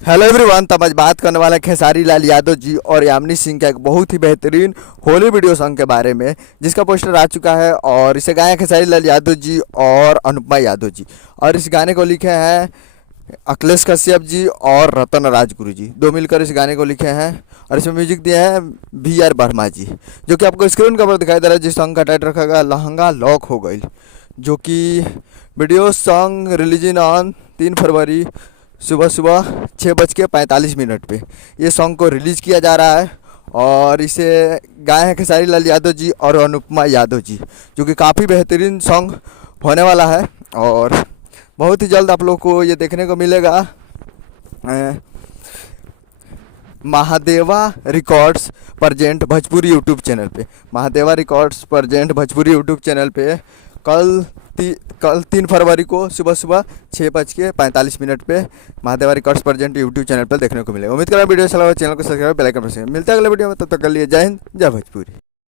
Hello everyone. तब आज बात करने वाला है खेसारी लाल यादव जी और यामिनी सिंह का एक बहुत ही बेहतरीन होली वीडियो सॉन्ग के बारे में, जिसका पोस्टर आ चुका है और इसे गाए हैं खेसारी लाल यादव जी और अनुपमा यादव जी। और इस गाने को लिखे हैं अखिलेश कश्यप जी और रतन राजगुरु जी, दो मिलकर इस गाने को लिखे हैं। और इसमें म्यूजिक दिए हैं VR वर्मा जी, जो कि आपको स्क्रीन के ऊपर दिखाई दे रहा है। जिस सॉन्ग का टाइटल रखा गया लहंगा लॉक हो गई, जो कि वीडियो सॉन्ग रिलीजिंग ऑन 3 फरवरी सुबह सुबह 6:45 पे ये सॉन्ग को रिलीज़ किया जा रहा है। और इसे गाए हैं खेसारी लाल यादव जी और अनुपमा यादव जी, जो कि काफ़ी बेहतरीन सॉन्ग होने वाला है। और बहुत ही जल्द आप लोग को ये देखने को मिलेगा Mahadeva records present Bhojpuri YouTube channel पे। Mahadeva records present Bhojpuri YouTube channel पे कल 3 फरवरी को सुबह सुबह 6:45 पे Mahadeva records present YouTube channel पर देखने को मिलेगा। उम्मीद कर रहा हूँ वीडियो अच्छा लगा, चैनल को सब्सक्राइब बेल आइकन प्रेस करें। मिलते हैं अगले वीडियो में, तब तक के लिए जय हिंद जय भोजपुरी।